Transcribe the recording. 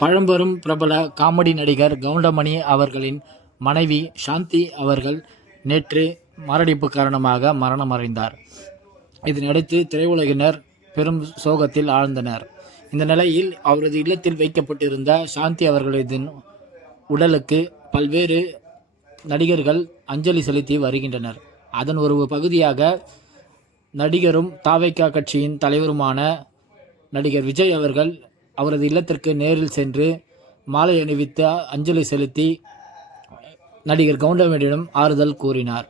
பழம்பெரும் பிரபல காமெடி நடிகர் கவுண்டமணி அவர்களின் மனைவி சாந்தி அவர்கள் நேற்று மாரடைப்பு காரணமாக மரணமடைந்தார். இதனையடுத்து திரையுலகினர் பெரும் சோகத்தில் ஆழ்ந்தனர். இந்த நிலையில் அவரது இல்லத்தில் வைக்கப்பட்டிருந்த சாந்தி அவர்களது உடலுக்கு பல்வேறு நடிகர்கள் அஞ்சலி செலுத்தி வருகின்றனர். அதன் ஒரு பகுதியாக நடிகரும் தாவேகா கட்சியின் தலைவருமான நடிகர் விஜய் அவர்கள் அவரது இல்லத்திற்கு நேரில் சென்று மாலை அணிவித்து அஞ்சலி செலுத்தி நடிகர் கவுண்டமணியிடம் ஆறுதல் கூறினார்.